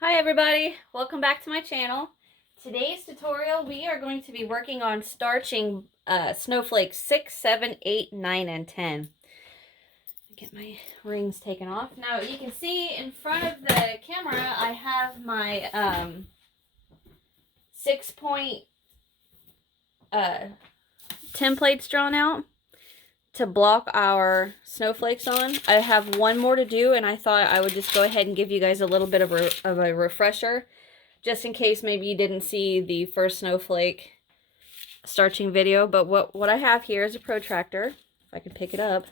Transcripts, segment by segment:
Hi everybody, welcome back to my channel. Today's tutorial we are going to be working on starching snowflakes 6, 7, 8, 9, and 10. Get my rings taken off. Now you can see in front of the camera I have my 6-point templates drawn out to block our snowflakes on. I have one more to do, and I thought I would just go ahead and give you guys a little bit of a refresher, just in case maybe you didn't see the first snowflake starching video. But what I have here is a protractor. If I can pick it up,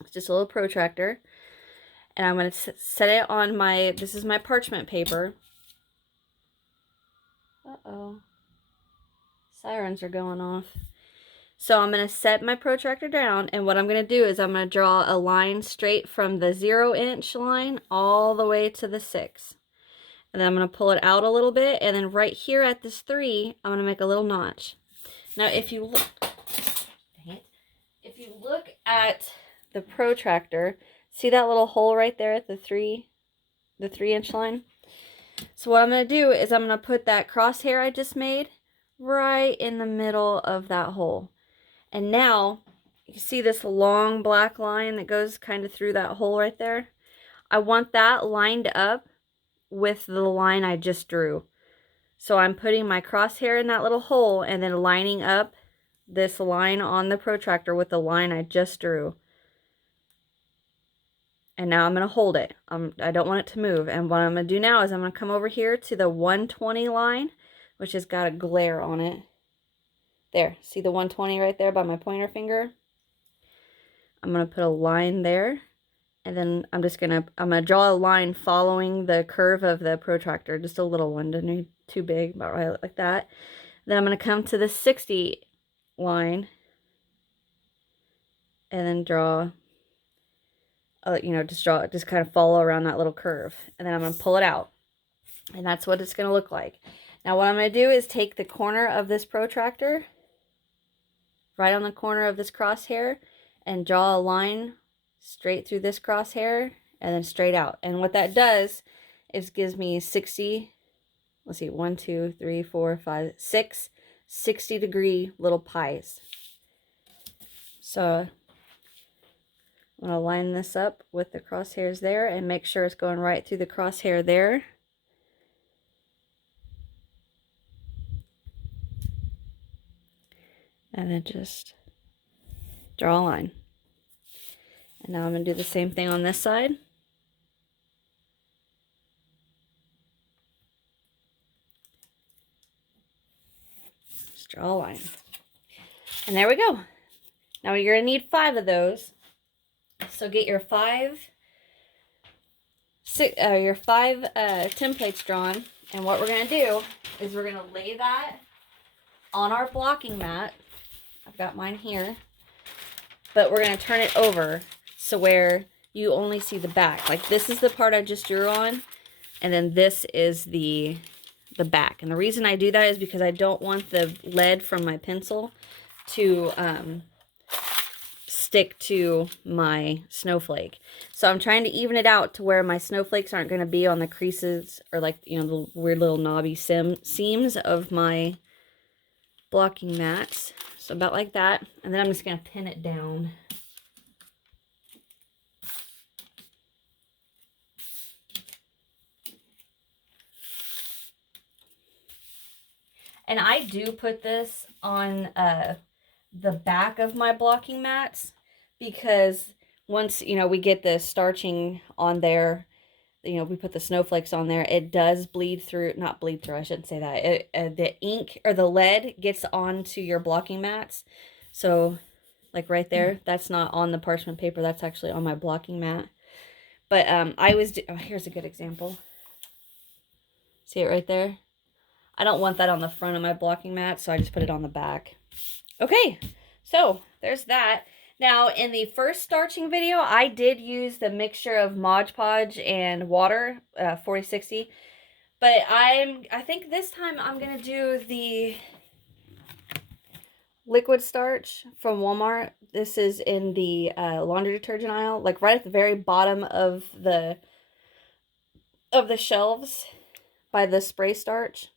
it's just a little protractor, and I'm going to set it on my, this is my parchment paper. Uh-oh, sirens are going off. So I'm going to set my protractor down, and what I'm going to do is I'm going to draw a line straight from the 0-inch line all the way to the 6. And then I'm going to pull it out a little bit, and then right here at this 3, I'm going to make a little notch. Now if you look, dang it, if you look at the protractor, see that little hole right there at the 3-inch line? So what I'm going to do is I'm going to put that crosshair I just made right in the middle of that hole. And now, you see this long black line that goes kind of through that hole right there? I want that lined up with the line I just drew. So I'm putting my crosshair in that little hole and then lining up this line on the protractor with the line I just drew. And now I'm going to hold it. I don't want it to move. And what I'm going to do now is I'm going to come over here to the 120 line, which has got a glare on it. There, see the 120 right there by my pointer finger? I'm going to put a line there, and then I'm going to draw a line following the curve of the protractor, just a little one, doesn't need too big, about right like that. Then I'm going to come to the 60 line, and then draw, just kind of follow around that little curve, and then I'm going to pull it out, and that's what it's going to look like. Now what I'm going to do is take the corner of this protractor, right on the corner of this crosshair, and draw a line straight through this crosshair and then straight out. And what that does is gives me 60, let's see, 1, 2, 3, 4, 5, 6 60-degree little pies. So I'm going to line this up with the crosshairs there and make sure it's going right through the crosshair there. And then just draw a line. And now I'm going to do the same thing on this side. Just draw a line. And there we go. Now you're going to need 5 of those. So get your 5 templates drawn. And what we're going to do is we're going to lay that on our blocking mat. I've got mine here. But we're going to turn it over so where you only see the back. Like this is the part I just drew on, and then this is the back. And the reason I do that is because I don't want the lead from my pencil to stick to my snowflake. So I'm trying to even it out to where my snowflakes aren't going to be on the creases or like, you know, the weird little knobby seams of my blocking mats. So about like that. And then I'm just going to pin it down. And I do put this on the back of my blocking mats because once, you know, we get the starching on there, you know, we put the snowflakes on there, it does bleed through, not bleed through, I shouldn't say that. The ink or the lead gets onto your blocking mats. So like right there, that's not on the parchment paper, that's actually on my blocking mat. But here's a good example. See it right there? I don't want that on the front of my blocking mat, so I just put it on the back. Okay, so there's that. Now, in the first starching video, I did use the mixture of Modge Podge and water, 40-60. But I think this time I'm going to do the liquid starch from Walmart. This is in the laundry detergent aisle, like right at the very bottom of the of the shelves by the spray starch.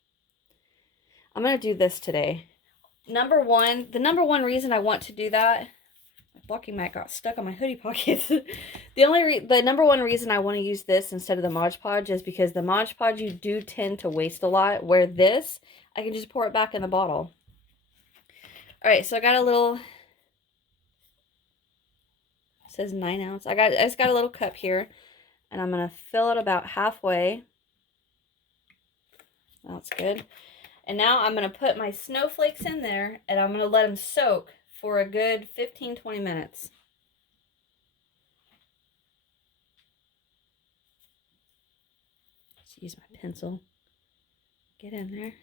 I'm going to do this today. The number one reason I want to do that, my blocking mat got stuck on my hoodie pockets. The number one reason I want to use this instead of the Modge Podge is because the Modge Podge you do tend to waste a lot, where this, I can just pour it back in the bottle. All right, so I got a little, it says 9 ounce. I just got a little cup here, and I'm going to fill it about halfway. That's good. And now I'm going to put my snowflakes in there, and I'm going to let them soak for a good 15-20 minutes. Let's use my pencil. Get in there.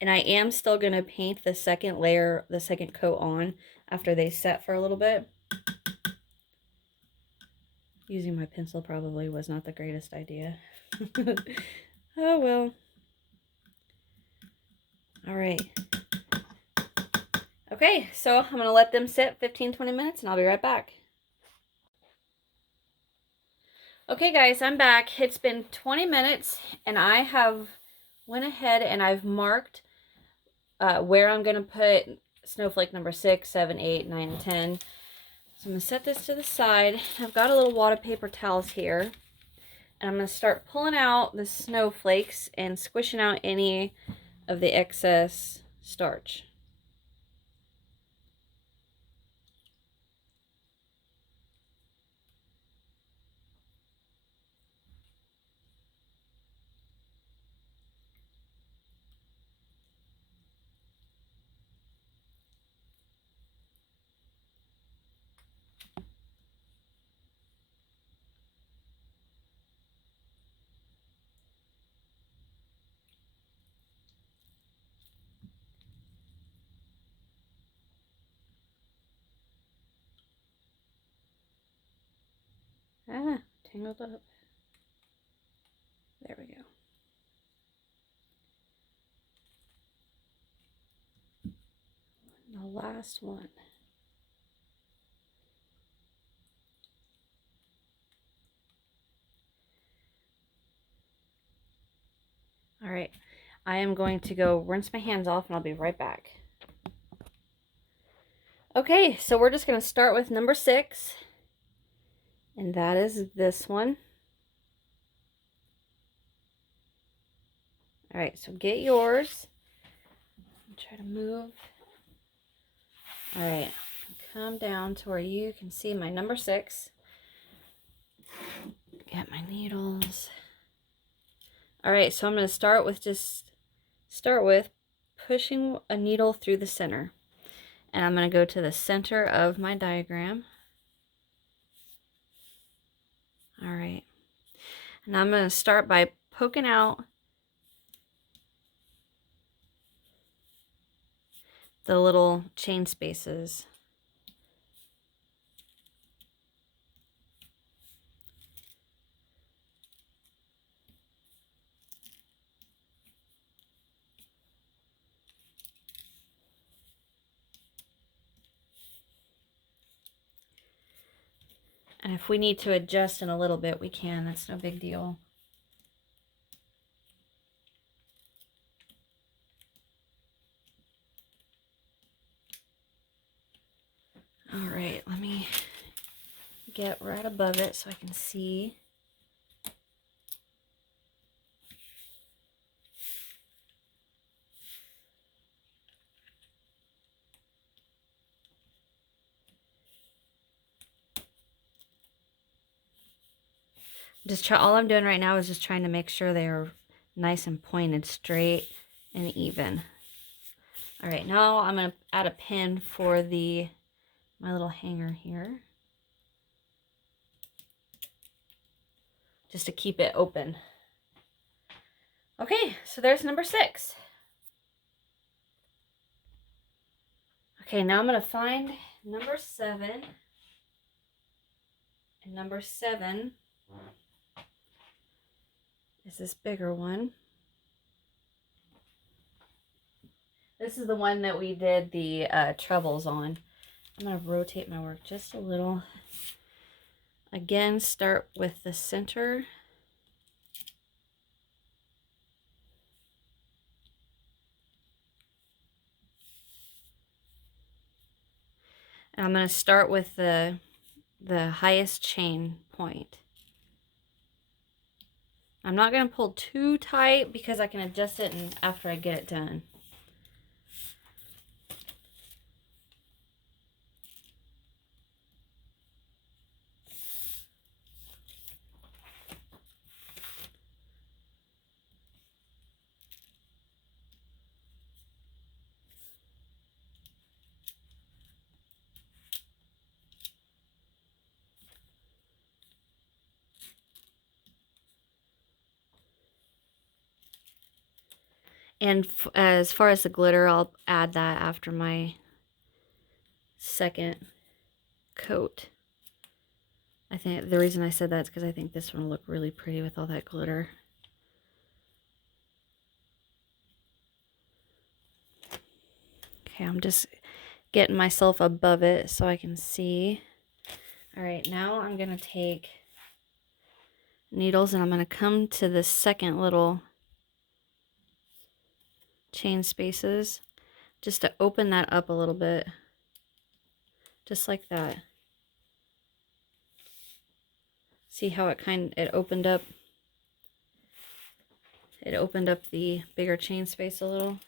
And I am still going to paint the second layer, the second coat on after they set for a little bit. Using my pencil probably was not the greatest idea. Oh well. All right. Okay, so I'm going to let them sit 15-20 minutes and I'll be right back. Okay guys, I'm back. It's been 20 minutes and I have went ahead and I've marked where I'm going to put snowflake number 6, 7, 8, 9, and 10. So I'm going to set this to the side. I've got a little water paper towels here. And I'm going to start pulling out the snowflakes and squishing out any of the excess starch. Ah, tangled up. There we go. The last one. All right, I am going to go rinse my hands off and I'll be right back. Okay, so we're just going to start with number 6. And that is this one. All right, so get yours. Try to move. All right, come down to where you can see my number 6. Get my needles. All right, so I'm going to start with pushing a needle through the center. And I'm going to go to the center of my diagram. All right. And I'm going to start by poking out the little chain spaces. And if we need to adjust in a little bit, we can. That's no big deal. All right, let me get right above it so I can see. All I'm doing right now is just trying to make sure they are nice and pointed, straight and even. All right, now I'm going to add a pin for my little hanger here, just to keep it open. Okay, so there's number 6. Okay, now I'm going to find number 7. And number 7 is this bigger one. This is the one that we did the trebles on. I'm going to rotate my work just a little. Again, start with the center. And I'm going to start with the highest chain point. I'm not going to pull too tight because I can adjust it after I get it done. And as far as the glitter, I'll add that after my second coat. I think the reason I said that is because I think this one will look really pretty with all that glitter. Okay, I'm just getting myself above it so I can see. All right, now I'm gonna take needles and I'm gonna come to the second little chain spaces just to open that up a little bit, just like that. See how it opened up? It opened up the bigger chain space a little.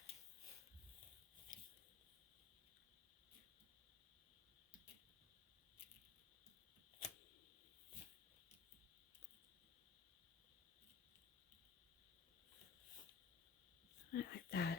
I like that.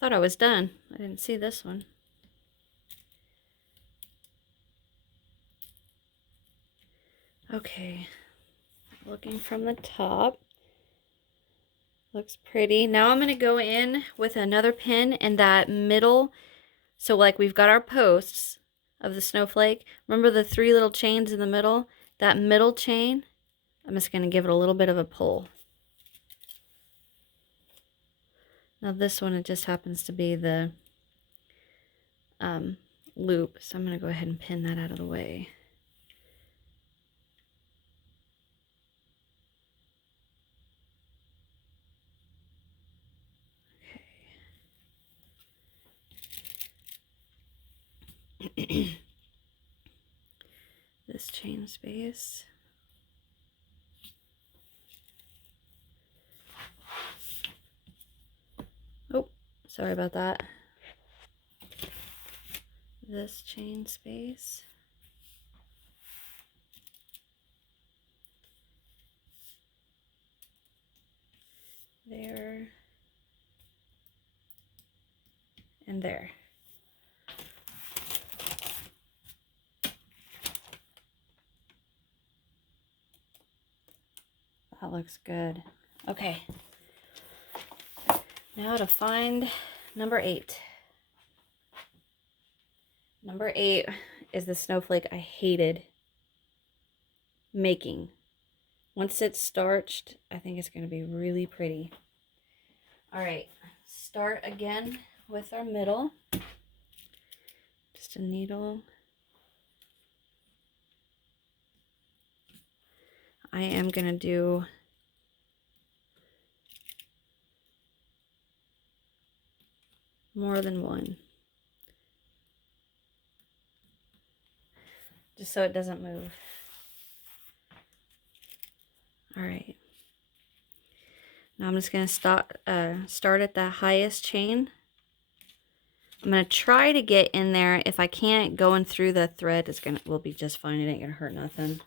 Thought I was done. I didn't see this one. Okay, looking from the top. Looks pretty. Now I'm going to go in with another pin in that middle. So like we've got our posts of the snowflake. Remember the 3 little chains in the middle? That middle chain, I'm just going to give it a little bit of a pull. Now this one, it just happens to be the loop. So I'm going to go ahead and pin that out of the way. Okay. This chain space. Oh, sorry about that. This chain space. There. And there. That looks good. Okay. Now to find number 8. Number 8 is the snowflake I hated making. Once it's starched, I think it's going to be really pretty. All right, start again with our middle. Just a needle. I am going to do more than one, just so it doesn't move. All right. Now I'm just going to start at the highest chain. I'm going to try to get in there. If I can't, going through the thread will be just fine. It ain't going to hurt nothing.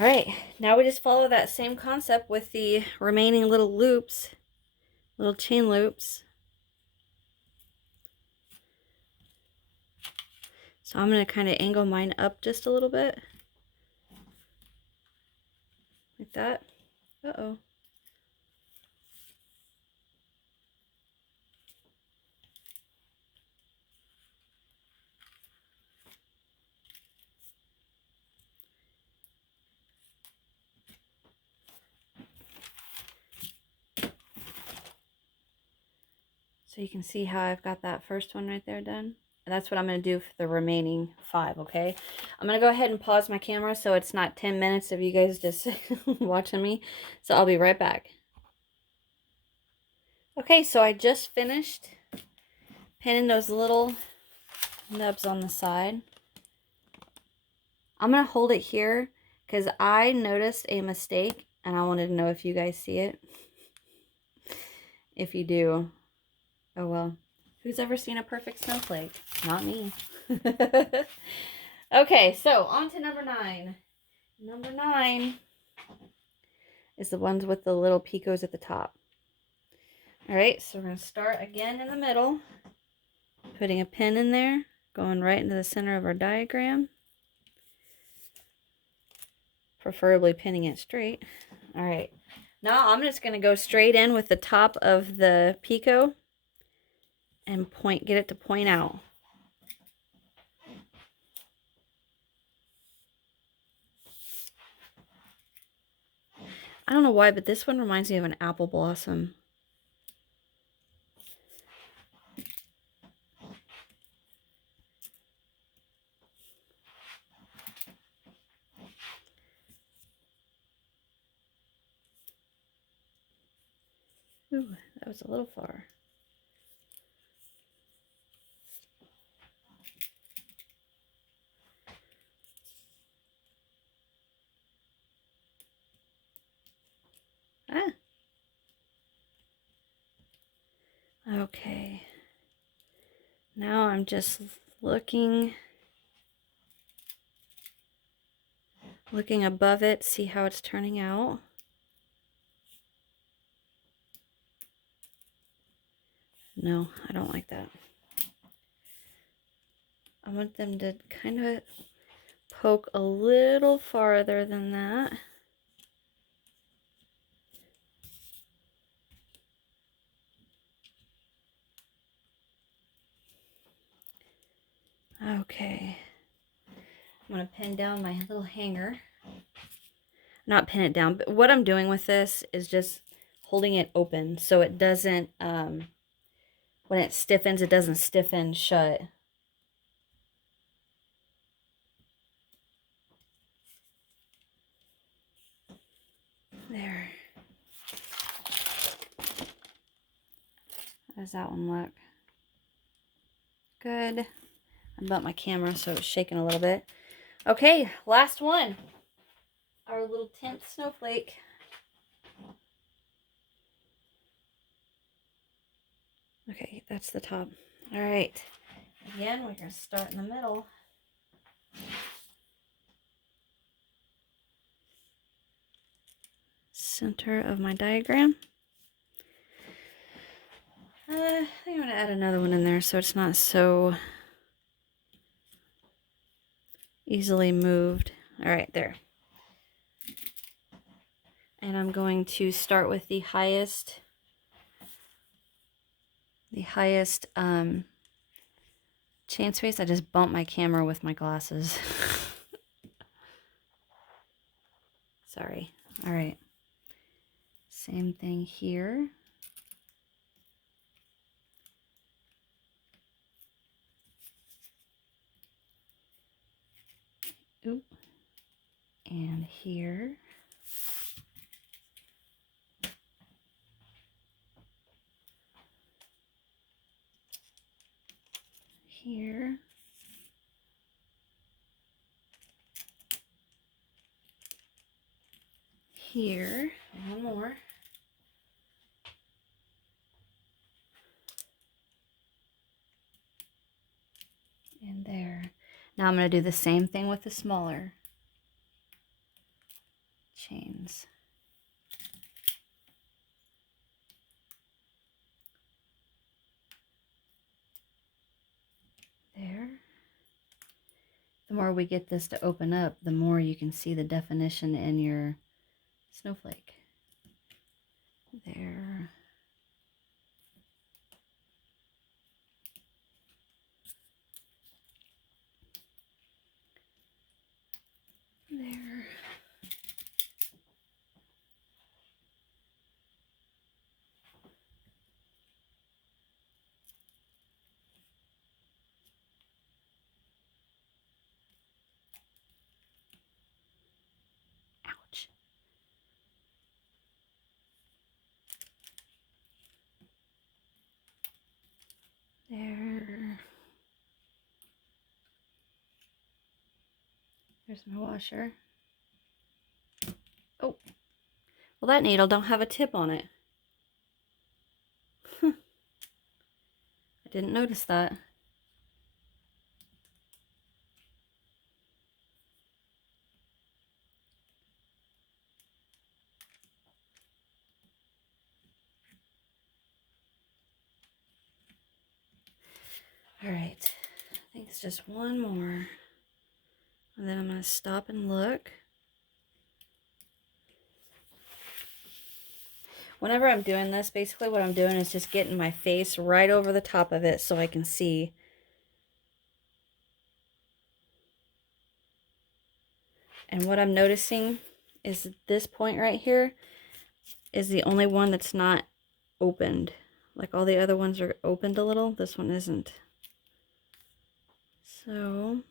All right, now we just follow that same concept with the remaining little loops, little chain loops. So I'm going to kind of angle mine up just a little bit. Like that. Uh-oh. So you can see how I've got that first one right there done. And that's what I'm going to do for the remaining 5, okay? I'm going to go ahead and pause my camera so it's not 10 minutes of you guys just watching me. So I'll be right back. Okay, so I just finished pinning those little nubs on the side. I'm going to hold it here because I noticed a mistake and I wanted to know if you guys see it. If you do, oh well. Who's ever seen a perfect snowflake? Not me. Okay, so on to number 9. Number 9 is the ones with the little picots at the top. All right, so we're going to start again in the middle, putting a pin in there, going right into the center of our diagram, preferably pinning it straight. All right, now I'm just going to go straight in with the top of the picot and get it to point out. I don't know why, but this one reminds me of an apple blossom. Ooh, that was a little far. Ah. Okay. Now I'm just looking above it, see how it's turning out. No, I don't like that. I want them to kind of poke a little farther than that. Okay. I'm going to pin down my little hanger. Not pin it down, but what I'm doing with this is just holding it open so it doesn't, when it stiffens, it doesn't stiffen shut. There. How does that one look? Good. I bumped my camera, so it's shaking a little bit. Okay, last one. Our little 10th snowflake. Okay, that's the top. All right. Again, we're going to start in the middle. Center of my diagram. I think I'm going to add another one in there so it's not so easily moved. All right, there. And I'm going to start with the highest chain space. I just bumped my camera with my glasses. Sorry. All right. Same thing here. Oop. And here. Here. Here. One more. And there. Now I'm going to do the same thing with the smaller. chains. There. The more we get this to open up, the more you can see the definition in your snowflake. There. There. Ouch. There. There's my washer. Oh, well, that needle don't have a tip on it. I didn't notice that. All right, I think it's just one more. And then I'm going to stop and look. Whenever I'm doing this, basically what I'm doing is just getting my face right over the top of it so I can see. And what I'm noticing is this point right here is the only one that's not opened. Like all the other ones are opened a little, this one isn't. So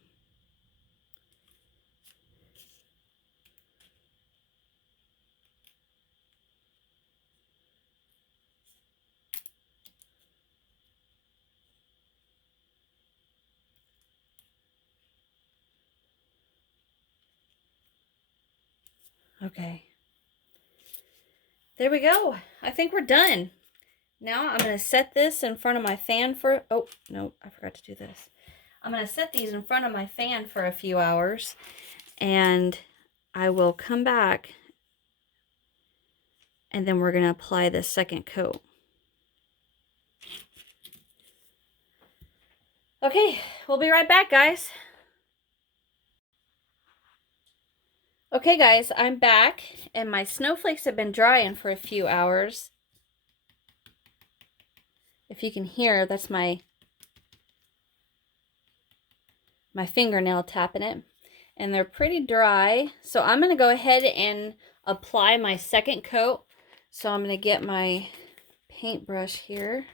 okay. There we go. I think we're done. Now I'm going to set this in front of my fan for, oh, no, I forgot to do this. I'm going to set these in front of my fan for a few hours, and I will come back, and then we're going to apply the second coat. Okay, we'll be right back, guys. Okay, guys, I'm back, and my snowflakes have been drying for a few hours. If you can hear, that's my fingernail tapping it. And they're pretty dry. So I'm going to go ahead and apply my second coat. So I'm going to get my paintbrush here.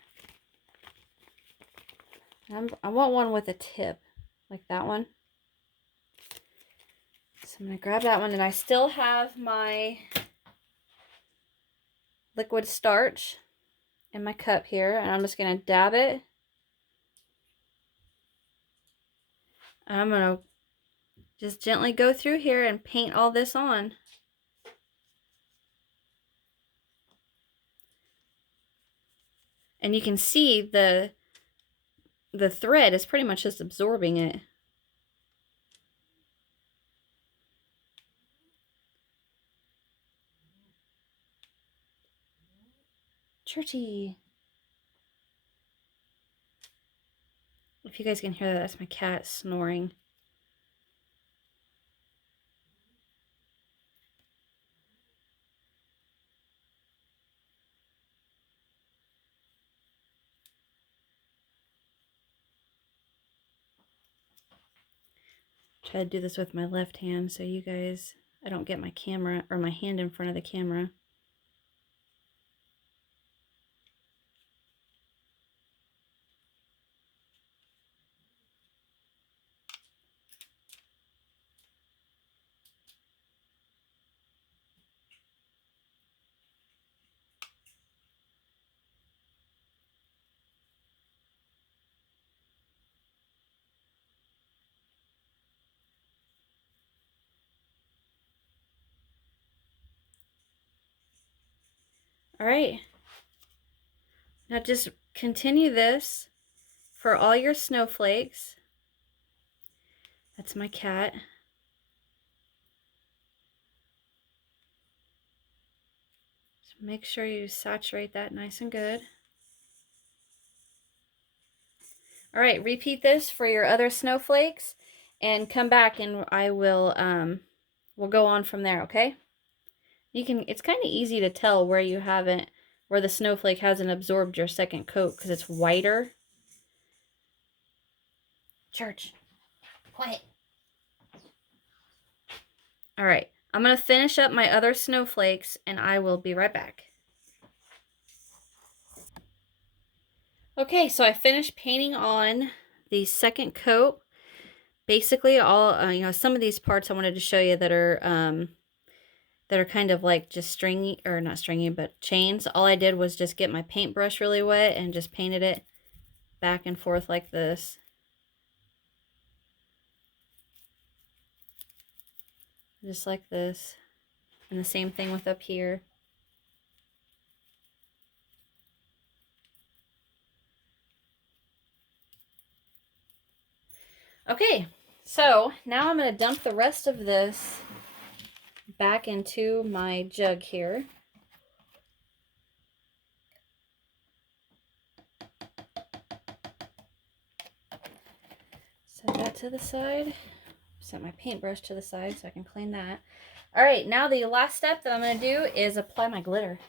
I want one with a tip, like that one. So I'm going to grab that one. And I still have my liquid starch in my cup here. And I'm just going to dab it. And I'm going to just gently go through here and paint all this on. And you can see the thread is pretty much just absorbing it. Churchy. If you guys can hear that, that's my cat snoring. Try to do this with my left hand so you guys, I don't get my camera or my hand in front of the camera. All right. Now just continue this for all your snowflakes. That's my cat. Make sure you saturate that nice and good. All right, repeat this for your other snowflakes and come back and I will, we'll go on from there, okay? You can, it's kind of easy to tell where you haven't, where the snowflake hasn't absorbed your second coat because it's whiter. Church, quiet. All right, I'm going to finish up my other snowflakes and I will be right back. Okay, so I finished painting on the second coat. Basically, all you know, some of these parts I wanted to show you that are kind of like just stringy, or not stringy, but chains. All I did was just get my paintbrush really wet and just painted it back and forth like this. Just like this. And the same thing with up here. Okay, so now I'm going to dump the rest of this back into my jug here. Set that to the side. Set my paintbrush to the side so I can clean that. All right, now the last step that I'm going to do is apply my glitter.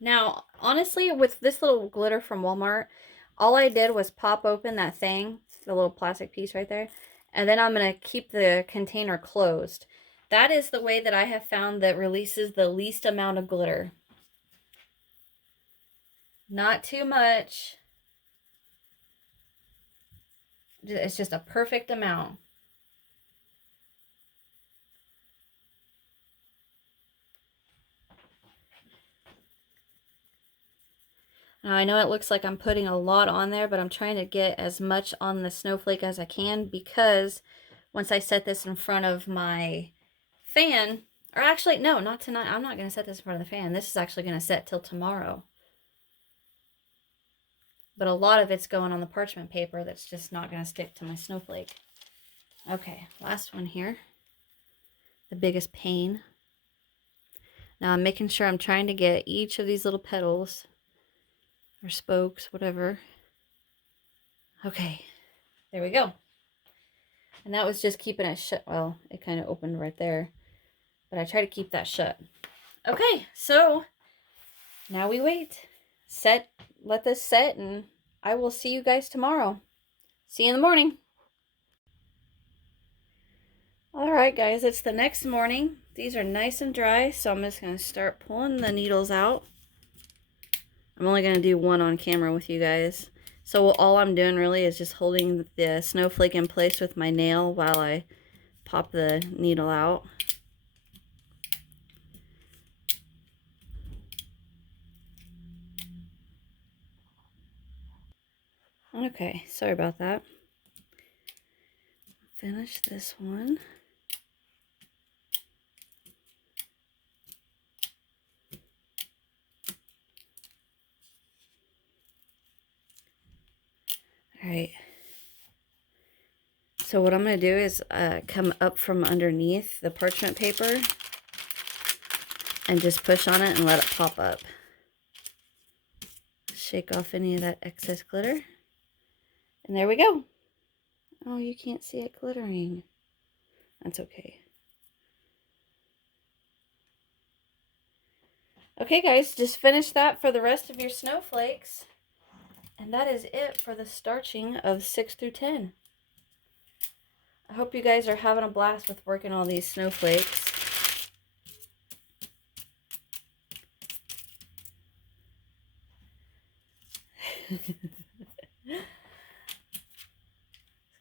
Now, honestly, with this little glitter from Walmart, all I did was pop open that thing, the little plastic piece right there, and then I'm going to keep the container closed. That is the way that I have found that releases the least amount of glitter. Not too much. It's just a perfect amount. Now, I know it looks like I'm putting a lot on there, but I'm trying to get as much on the snowflake as I can because once I set this in front of my fan, or actually, no, not tonight. I'm not going to set this in front of the fan. This is actually going to set till tomorrow. But a lot of it's going on the parchment paper that's just not going to stick to my snowflake. Okay, last one here. The biggest pain. Now I'm making sure I'm trying to get each of these little petals or spokes, whatever. Okay, there we go. And that was just keeping it shut. Well, it kind of opened right there, but I try to keep that shut. Okay, so now we wait. Let this set, and I will see you guys tomorrow. See you in the morning. All right, guys, it's the next morning. These are nice and dry, so I'm just going to start pulling the needles out. I'm only going to do one on camera with you guys. So all I'm doing really is just holding the snowflake in place with my nail while I pop the needle out. Okay, sorry about that. Finish this one. All right. So what I'm going to do is come up from underneath the parchment paper and just push on it and let it pop up. Shake off any of that excess glitter. And there we go. Oh, you can't see it glittering. That's okay. Okay, guys, just finish that for the rest of your snowflakes. And that is it for the starching of 6 through 10. I hope you guys are having a blast with working all these snowflakes.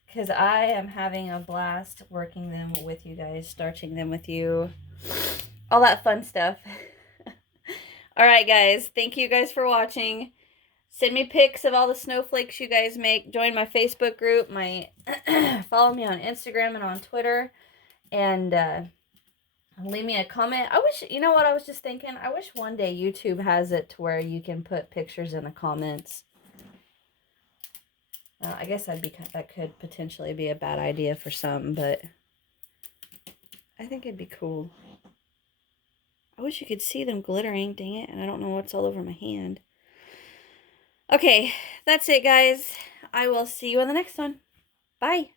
Because I am having a blast working them with you guys, starching them with you, all that fun stuff. All right, guys, thank you guys for watching. Send me pics of all the snowflakes you guys make. Join my Facebook group. Follow me on Instagram and on Twitter. And leave me a comment. I wish, you know what I was just thinking? I wish one day YouTube has it to where you can put pictures in the comments. I guess that could potentially be a bad idea for some, but I think it'd be cool. I wish you could see them glittering, dang it, and I don't know what's all over my hand. Okay, that's it, guys. I will see you on the next one. Bye.